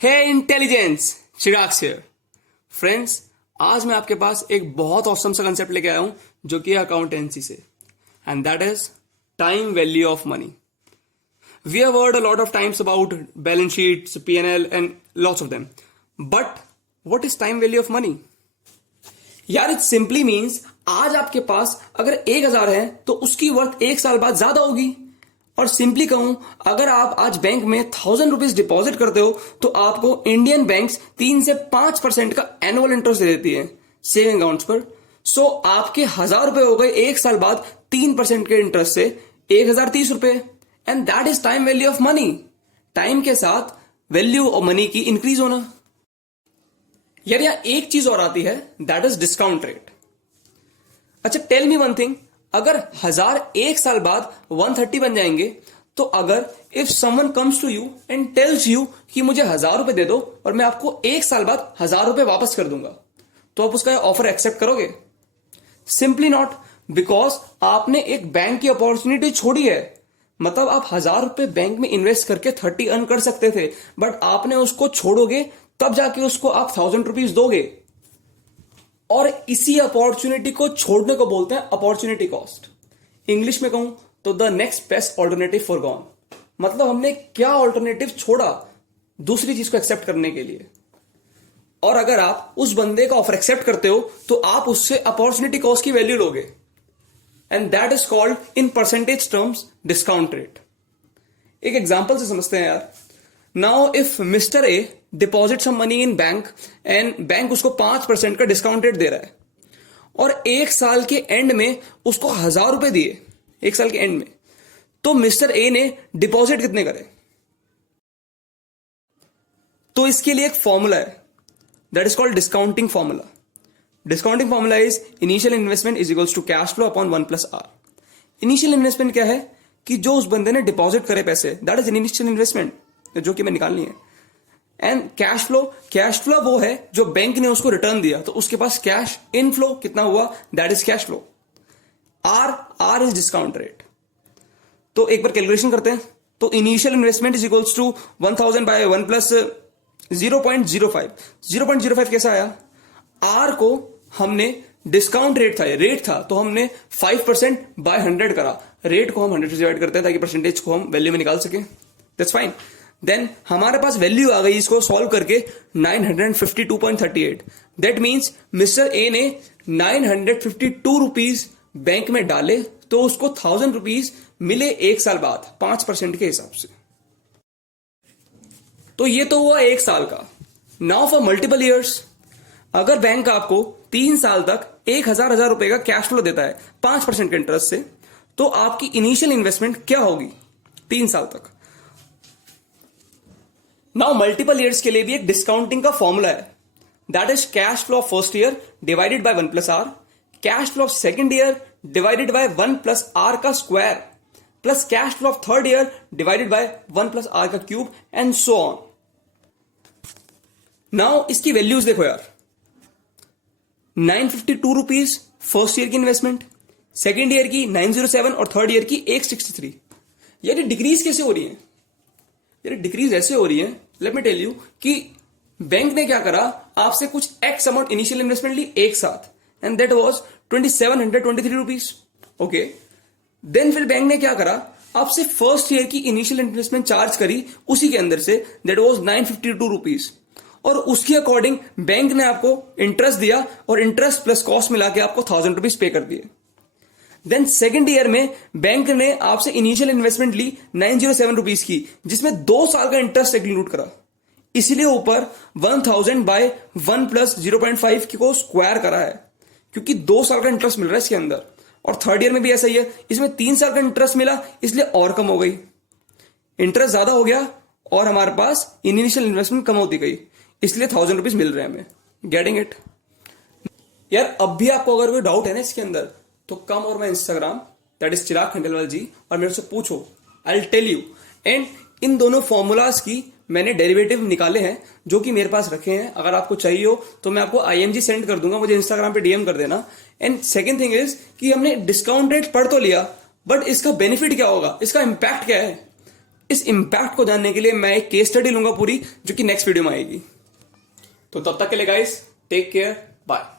हे intelligence, चिराग से friends. आज मैं आपके पास एक बहुत औसम सा कंसेप्ट लेके आया हूं जो कि अकाउंटेंसी से, and that is time value of money. We have heard a lot of times about balance sheets, P&L and lots of them, but what is time value of money? यार it simply means आज आपके पास अगर 1,000 है तो उसकी worth 1 साल बाद ज्यादा होगी। और सिंपली कहूं, अगर आप आज बैंक में 1,000 रुपीज डिपॉजिट करते हो तो आपको इंडियन बैंक्स 3 से 5% का एनुअल इंटरेस्ट दे देती है सेविंग अकाउंट्स पर। सो आपके 1,000 रुपए हो गए 1 साल बाद 3% के इंटरेस्ट से 1,030 रुपए। And that is time value of money. Time के साथ वैल्यू ऑफ मनी की इंक्रीज होना। यार यहां एक चीज और आती है, दैट इज डिस्काउंट रेट। अच्छा टेल मी वन थिंग, अगर 1,000 1 साल बाद 130 बन जाएंगे तो अगर if someone comes to you and tells you कि मुझे 1,000 रुपए दे दो और मैं आपको 1 साल बाद 1,000 रुपए वापस कर दूंगा, तो आप उसका ऑफर एक्सेप्ट करोगे? सिंपली नॉट, बिकॉज आपने एक बैंक की अपॉर्चुनिटी छोड़ी है। मतलब आप 1,000 रुपए बैंक में इन्वेस्ट करके 30 अर्न कर सकते थे, बट आपने उसको छोड़ोगे तब जाके उसको आप 1,000 रुपीज दोगे। और इसी अपॉर्चुनिटी को छोड़ने को बोलते हैं अपॉर्चुनिटी कॉस्ट। इंग्लिश में कहूं तो the next best alternative for gone. मतलब हमने क्या ऑल्टरनेटिव छोड़ा दूसरी चीज को एक्सेप्ट करने के लिए। और अगर आप उस बंदे का ऑफर एक्सेप्ट करते हो तो आप उससे अपॉर्चुनिटी कॉस्ट की वैल्यू लोगे, and that is called in percentage terms discount rate. एक एग्जांपल से समझते हैं यार। Now if mister A deposit some money in bank and bank उसको 5% का डिस्काउंट रेट दे रहा है, और 1 साल के एंड में उसको 1,000 रुपए दिए 1 साल के एंड में, तो मिस्टर ए ने डिपॉजिट कितने करे? तो इसके लिए एक फॉर्मूला है, that is called discounting formula. Discounting formula is initial investment is equals to cash flow upon 1+R। Initial investment क्या है कि जो उस बंदे ने डिपॉजिट करे पैसे, दैट इज इनिशियल इन्वेस्टमेंट जो कि मैं निकालनी है। एंड कैश फ्लो वो है जो बैंक ने उसको रिटर्न दिया, तो उसके पास कैश इनफ्लो कितना हुआ, that is cash flow. R is discount rate. तो एक बार कैलकुलेशन करते हैं। तो initial investment is equals to 1,000 by 1 plus 0.05। 0.05 कैसा आया? आर को हमने डिस्काउंट रेट था तो हमने 5% बाय 100 करा। रेट को हम 100 से डिवाइड करते हैं ताकि परसेंटेज को हम वैल्यू में निकाल सके। That's fine. देन हमारे पास वैल्यू आ गई इसको सॉल्व करके 952.38। दैट मीन्स मिस्टर ए ने 952 रुपीज बैंक में डाले तो उसको 1,000 रुपीज मिले 1 साल बाद 5% के हिसाब से। तो ये तो हुआ 1 साल का। नाउ फॉर मल्टीपल ईयर्स, अगर बैंक आपको 3 साल तक 1,000 रुपए का कैश फ्लो देता है 5% के इंटरेस्ट से, तो आपकी इनिशियल इन्वेस्टमेंट क्या होगी 3 साल तक? नाउ मल्टीपल ईयर्स के लिए भी एक डिस्काउंटिंग का फॉर्मूला है, that is cash flow of first year divided by 1+R, cash flow of second year divided by 1+R का square, plus cash flow of third year divided by 1+R का cube, and so on. Now इसकी values देखो यार। 952 rupees first year की investment, second year की 907 और third year की 863। यार डिक्रीज कैसे हो रही है? यार डिक्रीज ऐसे हो रही है, लेट मी टेल यू, कि बैंक ने क्या करा, आपसे कुछ एक्स अमाउंट इनिशियल इन्वेस्टमेंट ली एक साथ, and that was 2,723 rupees. Okay, then फिर बैंक ने क्या करा, आपसे फर्स्ट ईयर की इनिशियल इन्वेस्टमेंट चार्ज करी उसी के अंदर से, दैट वाज 952 रुपीज। और उसके अकॉर्डिंग बैंक ने आपको इंटरेस्ट दिया और इंटरेस्ट प्लस कॉस्ट मिला के आपको 1,000 रुपीज पे कर दिए। देन सेकेंड ईयर में बैंक ने आपसे इनिशियल इन्वेस्टमेंट ली 907 रुपीज की, जिसमें 2 साल का इंटरेस्ट इंक्लूड करा, इसलिए ऊपर 1,000 बाय 1 प्लस 0.5 को स्क्वायर करा है, क्योंकि 2 साल का इंटरेस्ट मिल रहा है इसके अंदर। और थर्ड ईयर में भी ऐसा ही है, इसमें 3 साल का इंटरेस्ट मिला इसलिए और कम हो गई, इंटरेस्ट ज्यादा हो गया और हमारे पास इनिशियल इन्वेस्टमेंट कम होती गई, इसलिए 1,000 रुपीज मिल रहे हैं हमें। Getting it? यार अब भी आपको अगर कोई डाउट है ना इसके अंदर, तो कम और मैं Instagram, that is Chirag Khandelwal ji, और मेरे से पूछो, I will tell you. And इन दोनों फॉर्मूलाज की मैंने डेरिवेटिव निकाले हैं जो कि मेरे पास रखे हैं। अगर आपको चाहिए हो तो मैं आपको IMG सेंड कर दूंगा, मुझे इंस्टाग्राम पे DM कर देना। एंड सेकेंड थिंग इज कि हमने डिस्काउंट रेट पढ़ तो लिया, बट इसका बेनिफिट क्या होगा, इसका इंपैक्ट क्या है? इस इंपैक्ट को जानने के लिए मैं एक केस स्टडी लूंगा पूरी, जो कि नेक्स्ट वीडियो में आएगी। तो तब तक के लिए गाइस, टेक केयर, बाय।